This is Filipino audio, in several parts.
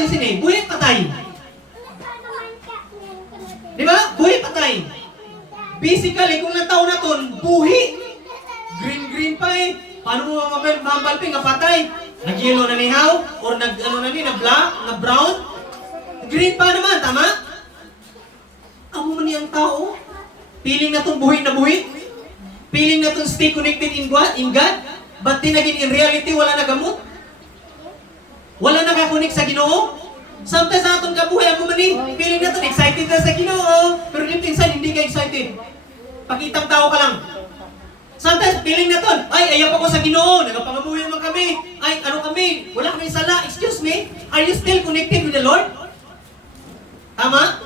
yun sini, buhi patay. Di ba? Buhi patay. Basically, kung ng taon na ton, buhi. Green pa eh. Paano mo mabalping nga patay? Nag-yellow na nihaw? Or nag-black? Nag-brown? Green pa naman, tama? Amo man niyang tao. Piling na tong buhi na buhi. Piling na tong stay connected in God. But tinagin in reality, wala na gamot. Wala nakakunik sa Ginoo. Sometimes sa atong kabuhay, amo man ni, piling na tong excited ka sa Ginoo. Pero deep inside, hindi ka excited. Pakitang tao ka lang. Sometimes, feeling na ton, ay, ayaw ako sa Ginoo, nagapangabuhay naman kami, ay, ano kami, wala kami sala, excuse me, are you still connected with the Lord? Tama?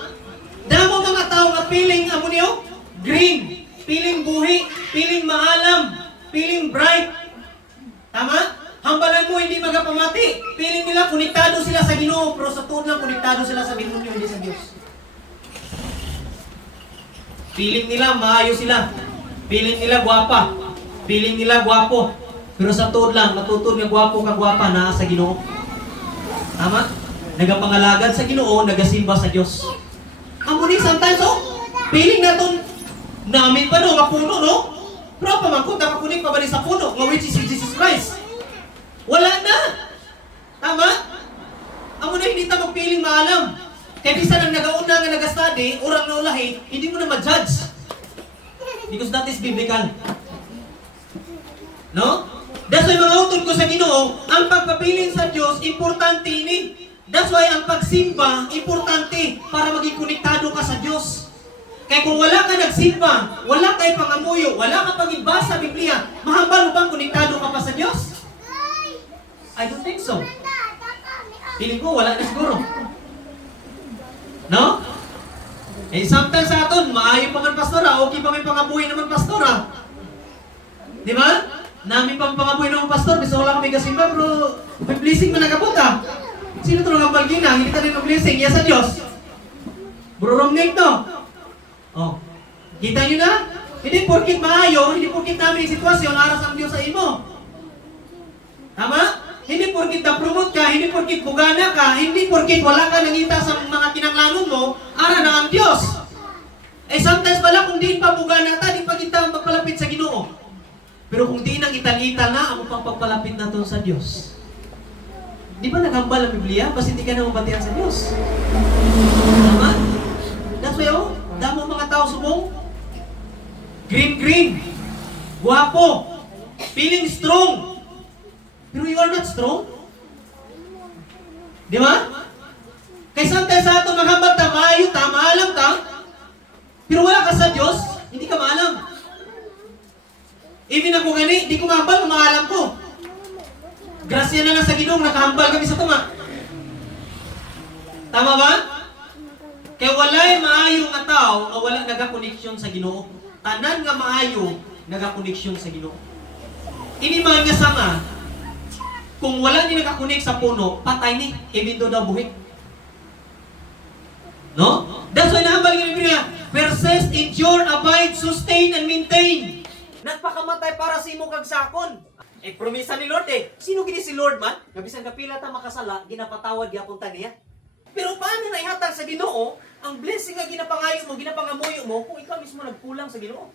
Damo mga tao nga feeling, amo niyo, green, feeling buhi, feeling maalam, feeling bright. Tama? Hambalan mo, hindi magapamati. Feeling nila, konektado sila sa Ginoo, pero sa tuod lang, konektado sila sa demonyo, hindi sa Diyos. Feeling nila, maayos sila. Feeling nila gwapa. Feeling nila gwapo. Pero sa tuod lang, matutod nga gwapo ka gwapa na sa Ginoo. Tama? Nagapangalagad sa Ginoo, nagasimba sa Diyos. Amo ni sometimes, feeling na itong namin pa no, mapuno, no? Pero pamangkot, nakakunik pa ba sa puno, nga which is Jesus Christ? Wala na! Tama? Amo na hindi ta magpiling maalam. Kaya bisa nang nagauna nga nag-study, urang na ulahi, hindi mo na ma-judge. Because that is biblical. No? That's why mga utod ko sa Ginoo, ang pagpapiling sa Diyos, importante ini. That's why ang pagsimba, importante para maging konektado ka sa Diyos. Kaya kung wala ka nagsimba, wala kay pangamuyo, wala ka pag-ibasa sa Biblia, mahambal mo bang konektado ka pa sa Diyos? I don't think so. Piling ko, wala na siguro. No? Eh, sometimes sa aton, maayo pa man pastora, okay pa may pangabuhi naman pastora. Di ba? Namin pang pangabuhi naman pastor, bisa wala kami kasimba, pero may blessing man nagabot ah. Sino ito lang ang balgina? Hindi ka rin ng blessing, yes sa Diyos. Bro Romnick to. Oh. Kita nyo na? Hindi porkit maayo, hindi porkit namin yung sitwasyon, aras ang Diyos sa imo. Tama? Hindi porkit na-promote ka, hindi porkit bugana ka, hindi porkit wala ka nangita sa mga kinanglanon mo, ara na ang Diyos. Eh sometimes pala kung di pa bugana ta, di pa kita magpalapit sa Ginoo. Pero kung di nang italita na, ang pang pagpalapit na to sa Diyos. Di ba naghambal ang Biblia? Basta hindi ka na mabatian sa Diyos. Tama? That's why damo mga tao sumong, green, guwapo, feeling strong. Pero you are not strong. Di ba? Kaya sometimes sa ato maghambal ta, maayo ta, maalam ta, pero wala ka sa Diyos, hindi ka maalam. Even ako gani, di ko mahambal, maalam ko. Grasya na lang sa Ginoo, nakahambal kami sa tuma. Tama ba? Kaya wala'y maayo nga tao, nga wala nagakoneksyon sa Ginoo. Tanan nga maayo, nagakoneksyon sa Ginoo. Ini man nga sama, kung wala ni nakakonek sa puno, patay ni, even though daw buhi. No? That's why nahambal ng Biblia, persist, endure, abide, sustain, and maintain. Nagpakamatay para sa imo kag sakon. Eh, promisa ni Lord eh. Sino gini si Lord man? Gabisan kapila ta makasala, ginapatawad gyapon ta niya. Pero paano na ihatag sa Ginoo ang blessing nga ginapangayo mo, ginapangamuyo mo kung ikaw mismo nagkulang sa Ginoo?